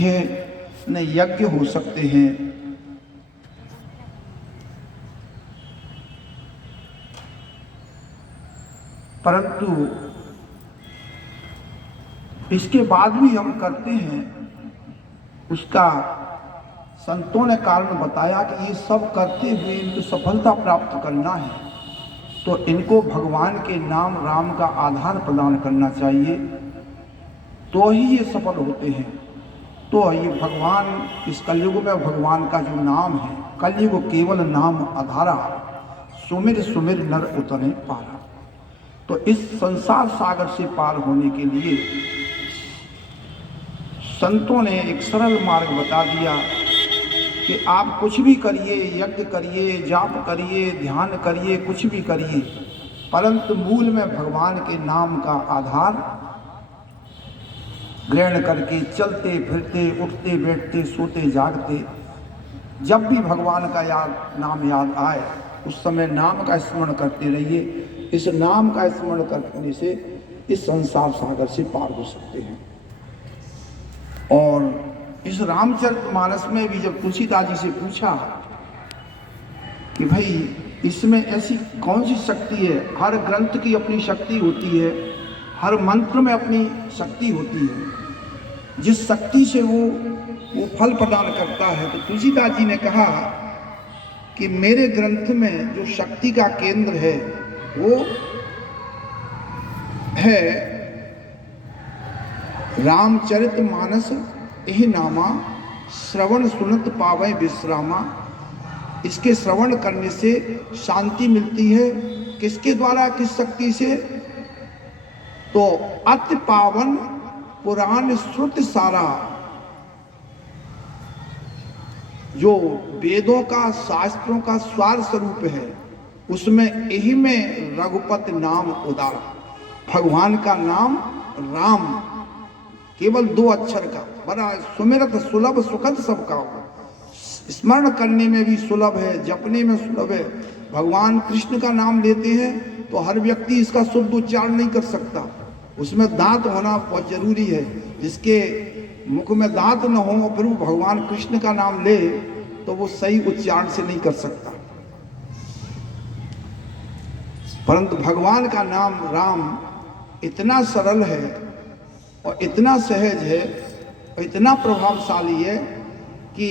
है न यज्ञ हो सकते हैं। परंतु इसके बाद भी हम करते हैं, उसका संतों ने कारण बताया कि ये सब करते हुए इनको सफलता प्राप्त करना है तो इनको भगवान के नाम राम का आधार प्रदान करना चाहिए, तो ही ये सफल होते हैं। तो ये भगवान, इस कलयुग में भगवान का जो नाम है, कलयुग केवल नाम आधारा, सुमिर सुमिर नर उतरे पारा। तो इस संसार सागर से पार होने के लिए संतों ने एक सरल मार्ग बता दिया कि आप कुछ भी करिए, यज्ञ करिए, जाप करिए, ध्यान करिए, कुछ भी करिए, परंतु मूल में भगवान के नाम का आधार ग्रहण करके चलते फिरते, उठते बैठते, सोते जागते, जब भी भगवान का नाम याद आए उस समय नाम का स्मरण करते रहिए। इस नाम का स्मरण करने से इस संसार सागर से पार हो सकते हैं। और इस रामचरितमानस में भी जब तुलसीदास जी से पूछा कि भाई इसमें ऐसी कौन सी शक्ति है, हर ग्रंथ की अपनी शक्ति होती है, हर मंत्र में अपनी शक्ति होती है, जिस शक्ति से वो फल प्रदान करता है। तो तुलसीदास जी ने कहा कि मेरे ग्रंथ में जो शक्ति का केंद्र है वो है रामचरितमानस यही नामा, श्रवण सुनत पावे विश्रामा। इसके श्रवण करने से शांति मिलती है। किसके द्वारा, किस शक्ति से? तो अति पावन पुराण श्रुति सारा, जो वेदों का, शास्त्रों का सार स्वरूप है, उसमें यही में रघुपति नाम उदारा। भगवान का नाम राम केवल 2 अक्षर का, बड़ा सुमिरत सुलभ सुखद सबका, स्मरण करने में भी सुलभ है, जपने में सुलभ है। भगवान कृष्ण का नाम लेते हैं तो हर व्यक्ति इसका शुद्ध उच्चारण नहीं कर सकता, उसमें दांत होना बहुत जरूरी है। जिसके मुख में दांत न हो फिर वो भगवान कृष्ण का नाम ले तो वो सही उच्चारण से नहीं कर सकता। परंतु भगवान का नाम राम इतना सरल है और इतना सहज है और इतना प्रभावशाली है कि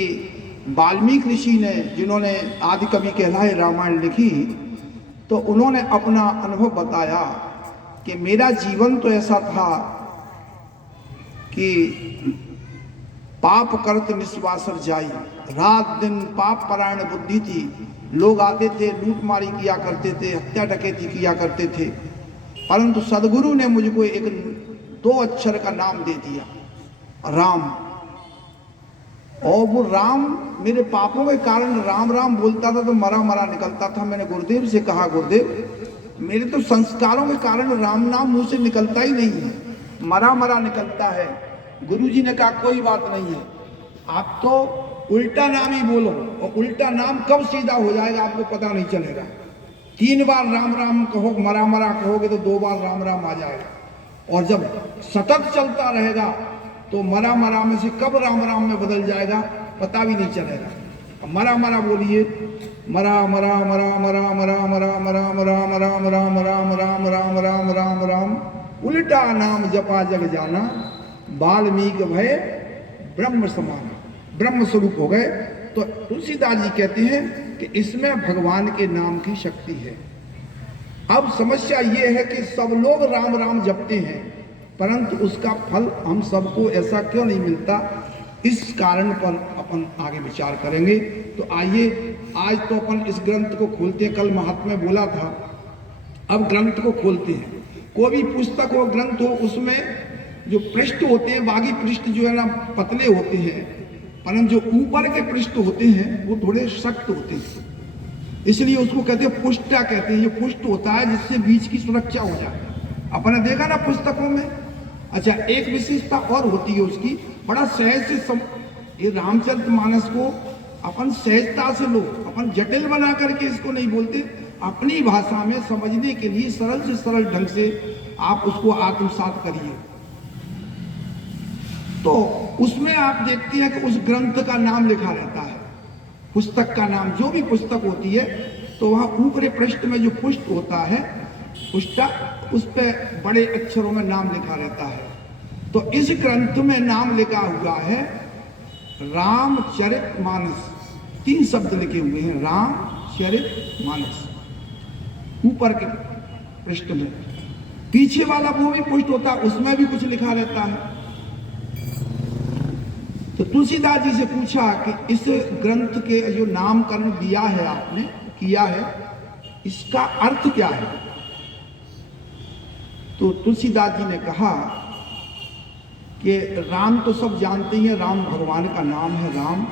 वाल्मीकि ऋषि ने, जिन्होंने आदि कवि कहलाए रामायण लिखी, तो उन्होंने अपना अनुभव बताया कि मेरा जीवन तो ऐसा था कि पाप करत निस्वासर जाई, रात दिन पाप परायण बुद्धि थी। लोग आते थे, लूटमारी किया करते थे, हत्या डकैती किया करते थे, परंतु सदगुरु ने मुझको एक 2 अक्षर का नाम दे दिया, राम। और वो राम मेरे पापों के कारण राम राम बोलता था तो मरा मरा निकलता था। मैंने गुरुदेव से कहा, गुरुदेव मेरे तो संस्कारों के कारण राम नाम मुंह से निकलता ही नहीं है, मरा मरा निकलता है। गुरुजी ने कहा कोई बात नहीं है, आप तो उल्टा नाम ही बोलो, और उल्टा नाम कब सीधा हो जाएगा आपको पता नहीं चलेगा। 3 बार राम राम कहो, मरा मरा कहोगे तो 2 बार राम राम आ जाएगा, और जब सतत चलता रहेगा तो मरा मरा में से कब राम राम में बदल जाएगा पता भी नहीं चलेगा। मरा मरा बोलिए, मरा मरा मरा मरा मरा मरा मरा मरा मरा मरा मरा मरा मरा मरा मरा राम, उल्टा नाम जपा जग जाना, वाल्मीकि भय ब्रह्म समाना, ब्रह्म स्वरूप हो गए। तो तुलसीदास जी कहते हैं कि इसमें भगवान के नाम की शक्ति है। अब समस्या ये है कि सब लोग राम राम जपते हैं, परंतु उसका फल हम सबको ऐसा क्यों नहीं मिलता? इस कारण पर अपन आगे विचार करेंगे। तो आइए, आज तो अपन इस ग्रंथ को खोलते हैं। कल महात्मा बोला था, अब ग्रंथ को खोलते हैं। कोई भी पुस्तक हो, ग्रंथ हो, उसमें जो पृष्ठ होते हैं, बाकी पृष्ठ जो है ना पतले होते हैं, परंतु जो ऊपर के पृष्ठ होते हैं वो थोड़े सख्त होते हैं, इसलिए उसको कहते हैं पुष्टा कहते हैं। ये पुष्ट होता है जिससे बीच की सुरक्षा हो जाए। अपने देखा ना पुस्तकों में। अच्छा, एक विशेषता और होती है उसकी, बड़ा सहज से ये रामचरितमानस को अपन सहजता से लो, अपन जटिल बना करके इसको नहीं बोलते, अपनी भाषा में समझने के लिए सरल से सरल ढंग से आप उसको आत्मसात करिए। तो उसमें आप देखते हैं कि उस ग्रंथ का नाम लिखा रहता है, पुस्तक का नाम, जो भी पुस्तक होती है तो वहाँ ऊपरी पृष्ठ में जो पुष्ट होता है पुस्तक, उस पर बड़े अक्षरों में नाम लिखा रहता है। तो इस ग्रंथ में नाम लिखा हुआ है रामचरितमानस, 3 शब्द लिखे हुए हैं, रामचरितमानस ऊपर के पृष्ठ में। पीछे वाला वो भी पुष्ट होता है, उसमें भी कुछ लिखा रहता है। तो तुलसीदास जी से पूछा कि इस ग्रंथ के जो नामकरण दिया है आपने, किया है, इसका अर्थ क्या है? तो तुलसीदास जी ने कहा कि राम तो सब जानते ही हैं, राम भगवान का नाम है राम,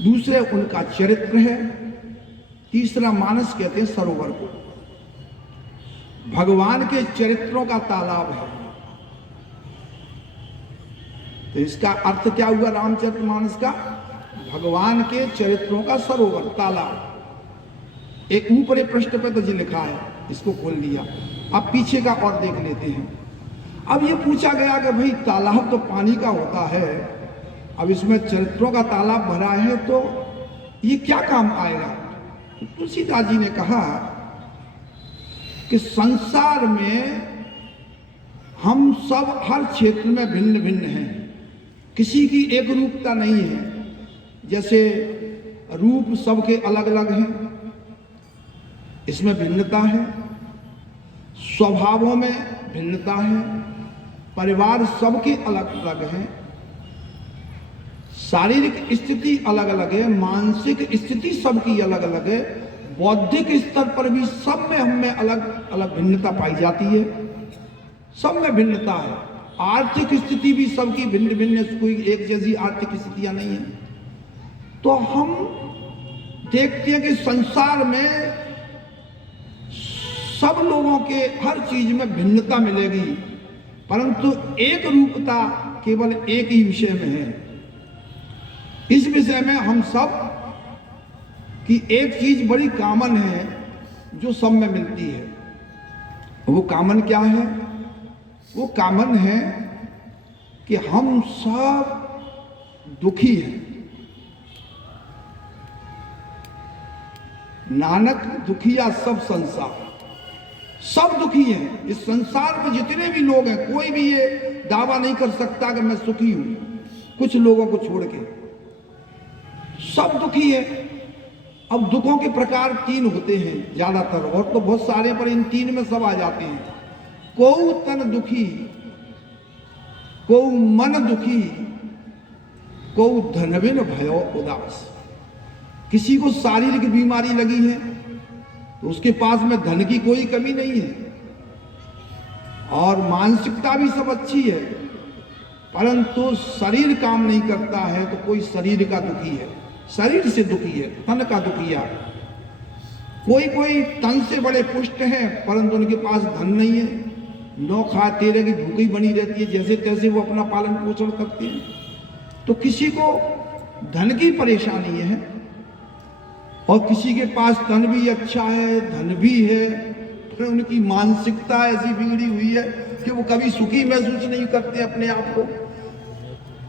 दूसरे उनका चरित्र है, तीसरा मानस कहते हैं सरोवर को, भगवान के चरित्रों का तालाब है। तो इसका अर्थ क्या हुआ रामचरितमानस का? भगवान के चरित्रों का सरोवर, तालाब। एक ऊपरी पृष्ठ पे तो जी लिखा है, इसको खोल लिया। अब पीछे का और देख लेते हैं। अब ये पूछा गया कि भाई तालाब तो पानी का होता है, अब इसमें चरित्रों का तालाब भरा है तो ये क्या काम आएगा? तो तुलसीदास जी ने कहा कि संसार में हम सब हर क्षेत्र में भिन्न भिन्न हैं, किसी की एक रूपता नहीं है। जैसे रूप सबके अलग अलग हैं, इसमें भिन्नता है, स्वभावों में भिन्नता है, परिवार सबके अलग अलग हैं, शारीरिक स्थिति अलग अलग है, मानसिक स्थिति सबकी अलग अलग है, बौद्धिक स्तर पर भी सब में हमें अलग अलग भिन्नता पाई जाती है, सब में भिन्नता है। आर्थिक स्थिति भी सबकी भिन्न भिन्न है, कोई एक जैसी आर्थिक स्थितियां नहीं है। तो हम देखते हैं कि संसार में सब लोगों के हर चीज में भिन्नता मिलेगी, परंतु एक रूपता केवल एक ही विषय में है। इस विषय में हम सब की एक चीज बड़ी कॉमन है जो सब में मिलती है। वो कॉमन क्या है? वो कॉमन है कि हम सब दुखी हैं। नानक दुखिया सब संसार, सब दुखी हैं। इस संसार में जितने भी लोग हैं, कोई भी ये दावा नहीं कर सकता कि मैं सुखी हूं, कुछ लोगों को छोड़ के सब दुखी है। अब दुखों के प्रकार 3 होते हैं ज्यादातर, और तो बहुत सारे, पर इन 3 में सब आ जाते हैं। को तन दुखी, को मन दुखी, को धनविन भयो उदास। किसी को शारीरिक बीमारी लगी है तो उसके पास में धन की कोई कमी नहीं है, और मानसिकता भी सब अच्छी है, परंतु शरीर काम नहीं करता है तो कोई शरीर का दुखी है, शरीर से दुखी है, तन का दुखिया। कोई तन से बड़े पुष्ट हैं परंतु उनके पास धन नहीं है, नौ खा तेरे की भूखी बनी रहती है, जैसे तैसे वो अपना पालन पोषण करते हैं। तो किसी को धन की परेशानी है और किसी के पास तन भी अच्छा है, धन भी है, तो उनकी मानसिकता ऐसी बिगड़ी हुई है कि वो कभी सुखी महसूस नहीं करते अपने आप को।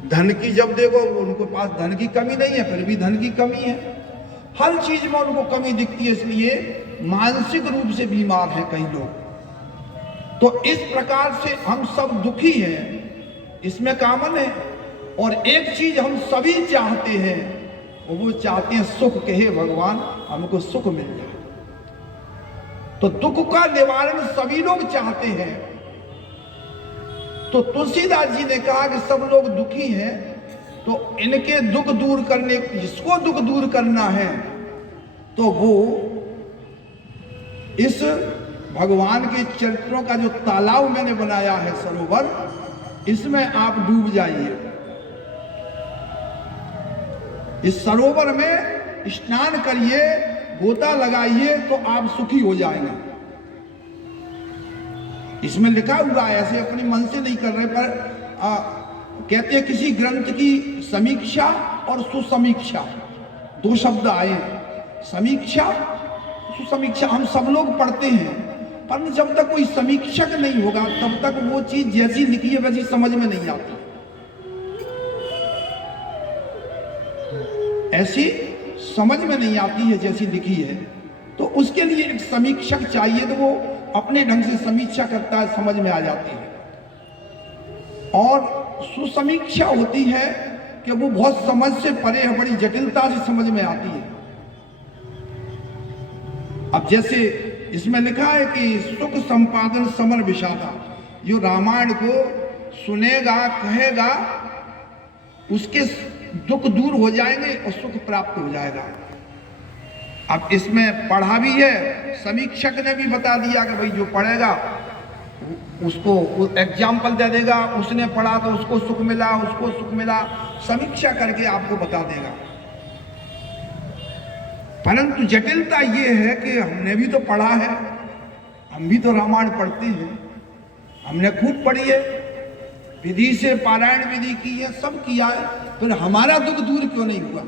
धन की जब देखो उनके पास धन की कमी नहीं है, फिर भी धन की कमी है, हर चीज में उनको कमी दिखती है, इसलिए मानसिक रूप से बीमार हैं कई लोग। तो इस प्रकार से हम सब दुखी हैं, इसमें कॉमन है। और एक चीज हम सभी चाहते हैं, और वो चाहते हैं सुख, कहे भगवान हमको सुख मिल जाए। तो दुख का निवारण सभी लोग चाहते हैं। तो तुलसीदास जी ने कहा कि सब लोग दुखी हैं, तो इनके दुख दूर करने, जिसको दुख दूर करना है तो वो इस भगवान के चरित्रों का जो तालाब मैंने बनाया है, सरोवर, इसमें आप डूब जाइए। इस सरोवर में स्नान करिए, गोता लगाइए, तो आप सुखी हो जाएंगे। इसमें लिखा हुआ है, ऐसे अपनी मन से नहीं कर रहे, पर कहते हैं किसी ग्रंथ की समीक्षा और सुसमीक्षा 2 शब्द आए। समीक्षा, सुसमीक्षा हम सब लोग पढ़ते हैं, पर जब तक कोई समीक्षक नहीं होगा तब तक वो चीज जैसी लिखी है वैसी समझ में नहीं आती। ऐसी समझ में नहीं आती है जैसी लिखी है। तो उसके लिए एक समीक्षक चाहिए, तो वो अपने ढंग से समीक्षा करता है, समझ में आ जाती है। और सुसमीक्षा होती है कि वो बहुत समझ से परे है, बड़ी जटिलता से समझ में आती है। अब जैसे इसमें लिखा है कि सुख संपादन समर विषादा, जो रामायण को सुनेगा कहेगा उसके दुख दूर हो जाएंगे और सुख प्राप्त हो जाएगा। अब इसमें पढ़ा भी है, समीक्षक ने भी बता दिया कि भाई जो पढ़ेगा उसको एग्जाम्पल दे देगा, उसने पढ़ा तो उसको सुख मिला, उसको सुख मिला, समीक्षा करके आपको बता देगा। परंतु जटिलता ये है कि हमने भी तो पढ़ा है, हम भी तो रामायण पढ़ते हैं, हमने खूब पढ़ी है, विधि से पारायण विधि की है, सब किया है, फिर हमारा दुख दूर क्यों नहीं हुआ,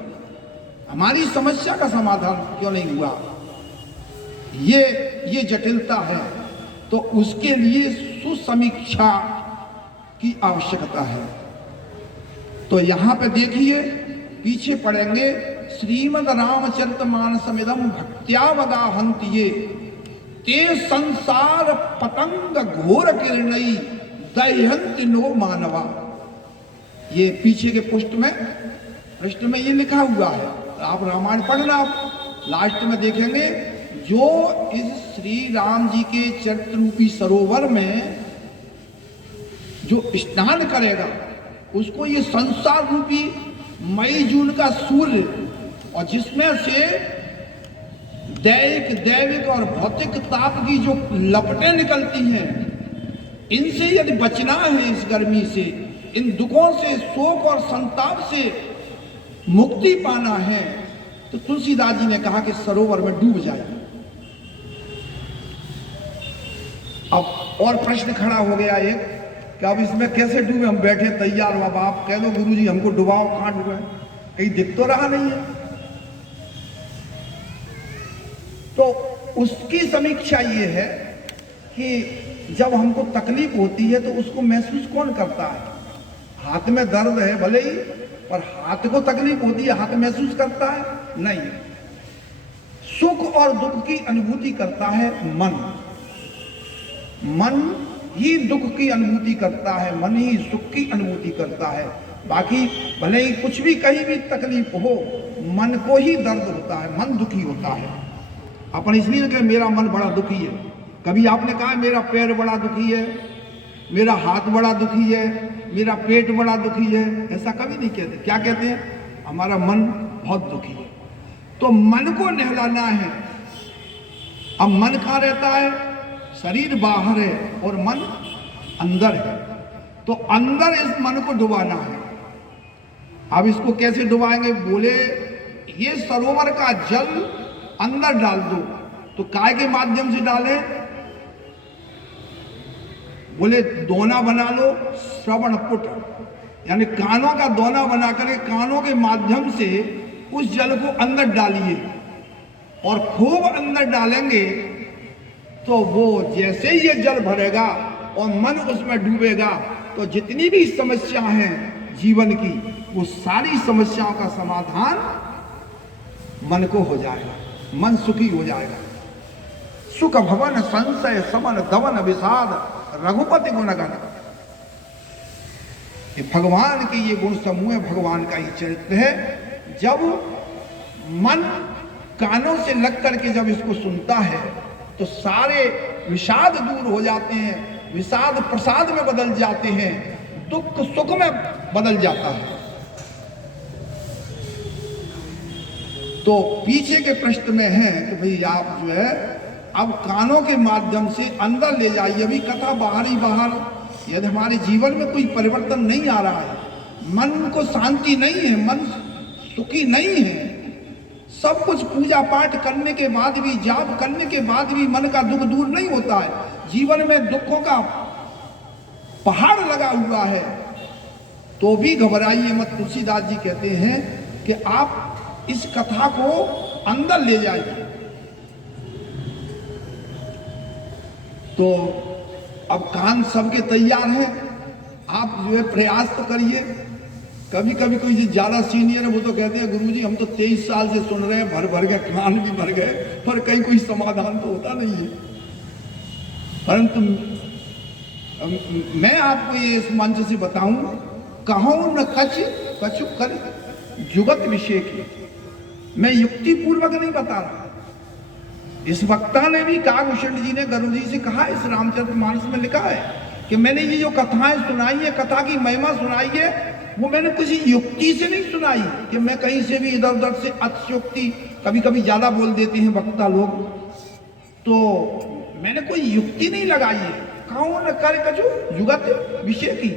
हमारी समस्या का समाधान क्यों नहीं हुआ? ये जटिलता है। तो उसके लिए सुसमीक्षा की आवश्यकता है। तो यहां पे देखिए, पीछे पढ़ेंगे, श्रीमद रामचरितमानसमिदं भक्त्यावगाहन्ति ये ते संसार पतंग घोर किरणई दह्यन्ति नो मानवा। ये पीछे के पृष्ठ में ये लिखा हुआ है। आप रामायण पढ़ना, लास्ट में देखेंगे जो इस श्री राम जी के चरित्र रूपी सरोवर में जो स्नान करेगा उसको ये संसार रूपी मई जून का सूर्य, और जिसमें से दैविक और भौतिक ताप की जो लपटें निकलती हैं, इनसे यदि बचना है, इस गर्मी से, इन दुखों से, शोक और संताप से मुक्ति पाना है, तो तुलसीदास जी ने कहा कि सरोवर में डूब जाए। अब और प्रश्न खड़ा हो गया एक कि अब इसमें कैसे डूबे? हम बैठे तैयार हो, अब आप कह दो गुरुजी हमको डुबाओ, कहां डूबे? कहीं दिख तो रहा नहीं है। तो उसकी समीक्षा ये है कि जब हमको तकलीफ होती है तो उसको महसूस कौन करता है? हाथ में दर्द है भले ही, पर हाथ को तकलीफ होती है, हाथ महसूस करता है? नहीं। सुख और दुख की अनुभूति करता है मन ही दुख की अनुभूति करता है, मन ही सुख की अनुभूति करता है। बाकी भले ही कुछ भी, कहीं भी तकलीफ हो, मन को ही दर्द होता है, मन दुखी होता है। अपन इसलिए कि मेरा मन बड़ा दुखी है, कभी आपने कहा मेरा पैर बड़ा दुखी है, मेरा हाथ बड़ा दुखी है, मेरा पेट बड़ा दुखी है? ऐसा कभी नहीं कहते। क्या कहते हैं? हमारा मन बहुत दुखी है। तो मन को नहलाना है। अब मन कहाँ रहता है? शरीर बाहर है और मन अंदर है। तो अंदर इस मन को डुबाना है। अब इसको कैसे डुबाएंगे? बोले ये सरोवर का जल अंदर डाल दो। तो काय के माध्यम से डालें? बोले दोना बना लो, श्रवण पुट, यानी कानों का दोना बना करके कानों के माध्यम से उस जल को अंदर डालिए, और खूब अंदर डालेंगे तो वो जैसे ही ये जल भरेगा और मन उसमें डूबेगा, तो जितनी भी समस्या हैं जीवन की, वो सारी समस्याओं का समाधान मन को हो जाएगा, मन सुखी हो जाएगा। सुख भवन संशय समन दवन विषाद रघुपति गुणगण। ये भगवान के ये गुण समूह, भगवान का ये चरित्र है। जब मन कानों से लग करके जब इसको सुनता है तो सारे विषाद दूर हो जाते हैं, विषाद प्रसाद में बदल जाते हैं, दुख सुख में बदल जाता है। तो पीछे के प्रश्न में है कि भाई आप जो है अब कानों के माध्यम से अंदर ले जाइए। अभी कथा बाहर ही बाहर, यदि हमारे जीवन में कोई परिवर्तन नहीं आ रहा है, मन को शांति नहीं है, मन सुखी नहीं है, सब कुछ पूजा पाठ करने के बाद भी, जाप करने के बाद भी मन का दुख दूर नहीं होता है, जीवन में दुखों का पहाड़ लगा हुआ है, तो भी घबराइए मत। तुलसीदास जी कहते हैं कि आप इस कथा को अंदर ले जाइए। तो अब कान सबके तैयार हैं, आप जो है प्रयास तो करिए। कभी कभी कोई जो ज्यादा सीनियर है वो तो कहते हैं गुरुजी हम तो 23 साल से सुन रहे हैं, भर भर के कान भी भर गए, पर कहीं कोई समाधान तो होता नहीं है। परंतु मैं आपको ये इस मंच से बताऊं, कहो न कछु कर जुगत विषय की, मैं युक्ति पूर्वक नहीं बता रहा। इस वक्ता ने भी काकभूषण जी ने गरुड़ जी से कहा, इस रामचरितमानस में लिखा है कि मैंने ये जो कथाएं सुनाई है, कथा की महिमा सुनाई है, वो मैंने किसी युक्ति से नहीं सुनाई कि मैं कहीं से भी इधर उधर से अतिशयोक्ति, कभी कभी ज्यादा बोल देते हैं वक्ता लोग, तो मैंने कोई युक्ति नहीं लगाई है। कौन कर कछु जुगत विषय की,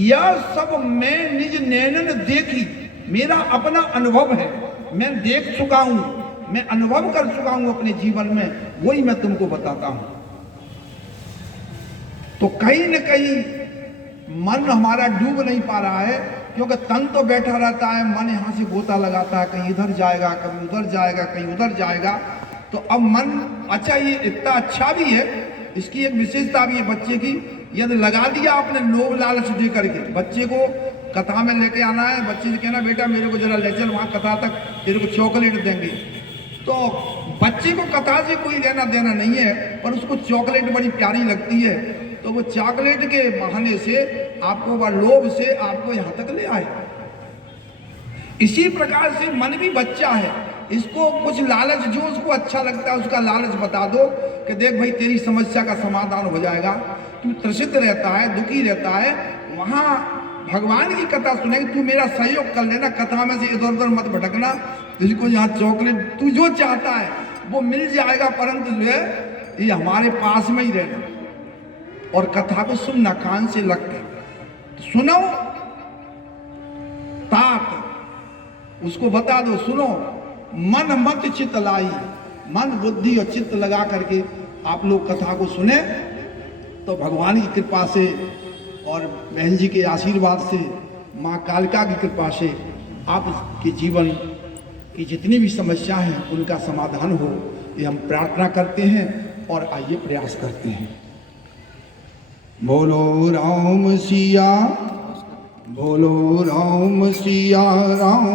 यह सब मैं निज नैनन देखी, मेरा अपना अनुभव है, मैं देख चुका हूं, मैं अनुभव कर चुका हूं अपने जीवन में, वही मैं तुमको बताता हूं। तो कहीं न कहीं मन हमारा डूब नहीं पा रहा है, क्योंकि तन तो बैठा रहता है, मन यहां से गोता लगाता है, कहीं इधर जाएगा, कभी उधर जाएगा, कहीं उधर जाएगा। तो अब मन, अच्छा ये इतना अच्छा भी है, इसकी एक विशेषता भी है बच्चे की, यदि लगा दिया आपने लोभ लालच दे करके, बच्चे को कथा में लेके आना है, बच्चे से कहना बेटा मेरे को जरा ले चल वहां कथा तक, तेरे को चॉकलेट देंगे, तो बच्चे को कथा से कोई लेना देना नहीं है, पर उसको चॉकलेट बड़ी प्यारी लगती है, तो वो चॉकलेट के बहाने से आपको, वह लोभ से आपको यहां तक ले आए। इसी प्रकार से मन भी बच्चा है, इसको कुछ लालच, जो उसको अच्छा लगता है उसका लालच बता दो कि देख भाई तेरी समस्या का समाधान हो जाएगा, तू त्रसित रहता है, दुखी रहता है, वहां भगवान की कथा सुनेगी, तू मेरा सहयोग कर लेना, कथा में से इधर उधर मत भटकना, तुझको यहाँ चॉकलेट तू जो चाहता है वो मिल जाएगा, परंतु जो है ये हमारे पास में ही रहना, और कथा को सुनना कान से लग के, सुनो तात, उसको बता दो, सुनो, मन मत चित्त लाई, मन बुद्धि और चित्त लगा करके आप लोग कथा को सुने, तो भगवान की कृपा से और बहन जी के आशीर्वाद से, माँ कालिका की कृपा से आपके जीवन की जितनी भी समस्या हैं उनका समाधान हो, ये हम प्रार्थना करते हैं और आइए प्रयास करते हैं। बोलो राम सिया, बोलो राम सिया राम।